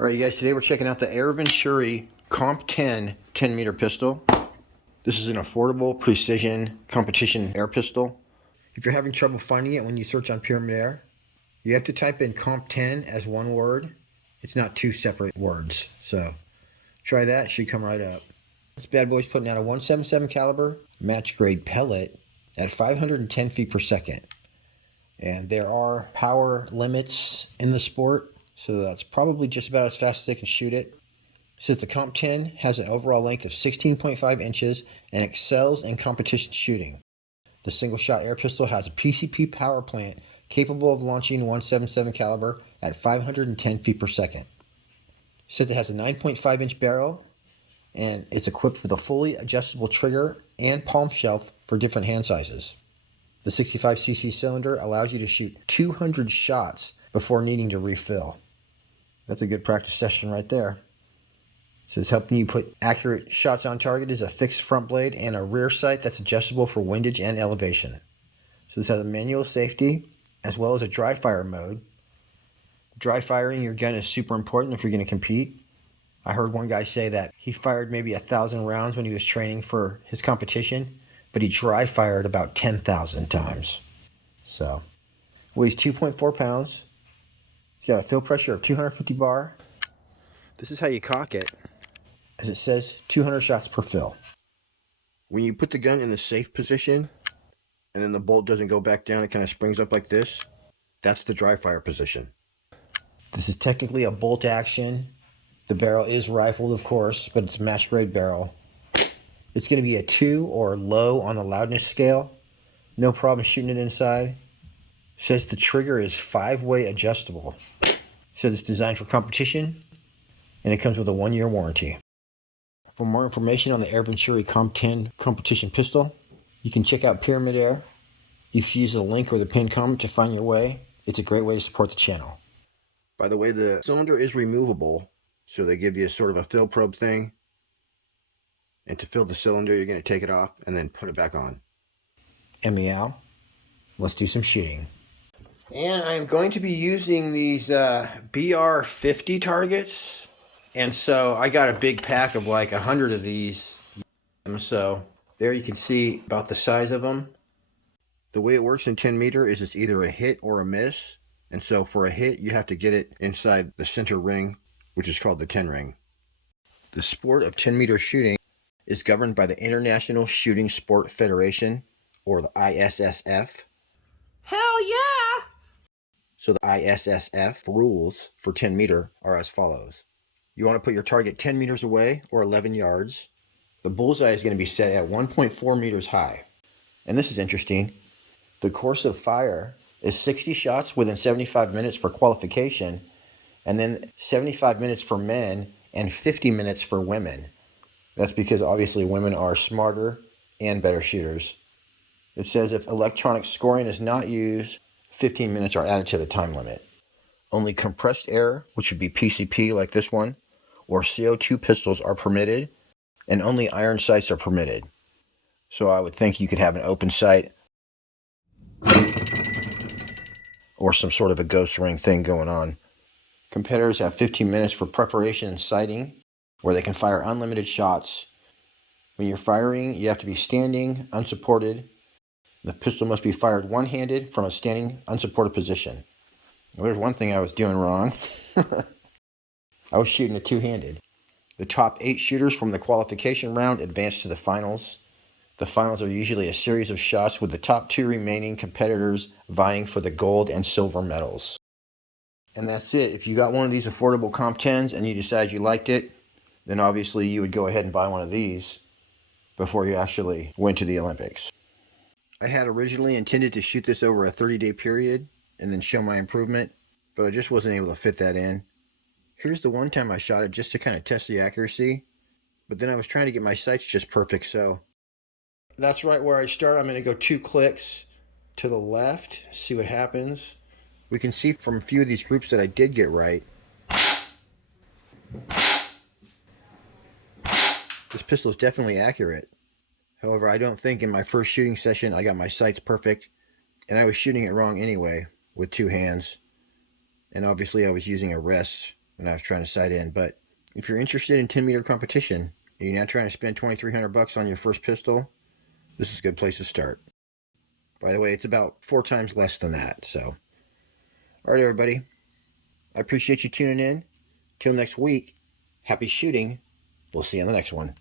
All right, you guys, today we're checking out the Air Venturi COMP10 10-meter pistol. This is an affordable precision competition air pistol. If you're having trouble finding it when you search on Pyramid Air, you have to type in COMP10 as one word. It's not two separate words, so try that. It should come right up. This bad boy's putting out a .177 caliber match grade pellet at 510 feet per second. And there are power limits in the sport, so that's probably just about as fast as they can shoot it. Since the COMP10 has an overall length of 16.5 inches and excels in competition shooting. The single-shot air pistol has a PCP power plant capable of launching .177 caliber at 510 feet per second. Since it has a 9.5 inch barrel and it's equipped with a fully adjustable trigger and palm shelf for different hand sizes. The 65cc cylinder allows you to shoot 200 shots before needing to refill. That's a good practice session right there. So it's helping you put accurate shots on target is a fixed front blade and a rear sight that's adjustable for windage and elevation. So this has a manual safety as well as a dry fire mode. Dry firing your gun is super important if you're going to compete. I heard one guy say that he fired maybe 1,000 rounds when he was training for his competition, but he dry fired about 10,000 times. So, weighs 2.4 pounds. It's got a fill pressure of 250 bar. This is how you cock it. As it says, 200 shots per fill. When you put the gun in the safe position, and then the bolt doesn't go back down, it kind of springs up like this. That's the dry fire position. This is technically a bolt action. The barrel is rifled, of course, but it's a match grade barrel. It's going to be a 2 or low on the loudness scale. No problem shooting it inside. Says the trigger is 5-way adjustable. Says it's designed for competition, and it comes with a 1-year warranty. For more information on the Air Venturi COMP10 competition pistol, you can check out Pyramid Air. You can use the link or the pinned comment to find your way. It's a great way to support the channel. By the way, the cylinder is removable, so they give you sort of a fill probe thing. And to fill the cylinder, you're going to take it off and then put it back on. And meow, let's do some shooting. And I'm going to be using these BR50 targets. And so I got a big pack of like 100 of these. So there you can see about the size of them. The way it works in 10 meter is it's either a hit or a miss. And so for a hit, you have to get it inside the center ring, which is called the 10 ring. The sport of 10 meter shooting is governed by the International Shooting Sport Federation, or the ISSF. Hell yeah! So the ISSF rules for 10 meter are as follows. You want to put your target 10 meters away or 11 yards. The bullseye is going to be set at 1.4 meters high. And this is interesting. The course of fire is 60 shots within 75 minutes for qualification, and then 75 minutes for men and 50 minutes for women. That's because obviously women are smarter and better shooters. It says if electronic scoring is not used, 15 minutes are added to the time limit. Only compressed air, which would be PCP like this one, or CO2 pistols are permitted, and only iron sights are permitted. So I would think you could have an open sight or some sort of a ghost ring thing going on. Competitors have 15 minutes for preparation and sighting, where they can fire unlimited shots. When you're firing, you have to be standing, unsupported. The pistol must be fired one-handed from a standing, unsupported position. Well, there's one thing I was doing wrong. I was shooting it two-handed. The top 8 shooters from the qualification round advance to the finals. The finals are usually a series of shots with the top 2 remaining competitors vying for the gold and silver medals. And that's it. If you got one of these affordable COMP10s and you decide you liked it, then obviously you would go ahead and buy one of these before you actually went to the Olympics. I had originally intended to shoot this over a 30-day period and then show my improvement, but I just wasn't able to fit that in. Here's the one time I shot it just to kind of test the accuracy, but then I was trying to get my sights just perfect, so that's right where I start. I'm going to go 2 clicks to the left, see what happens. We can see from a few of these groups that I did get right. This pistol is definitely accurate. However, I don't think in my first shooting session I got my sights perfect, and I was shooting it wrong anyway with 2 hands. And obviously I was using a rest when I was trying to sight in. But if you're interested in 10 meter competition and you're not trying to spend $2,300 on your first pistol, this is a good place to start. By the way, it's about 4 times less than that. So, all right, everybody. I appreciate you tuning in. Till next week, happy shooting. We'll see you on the next one.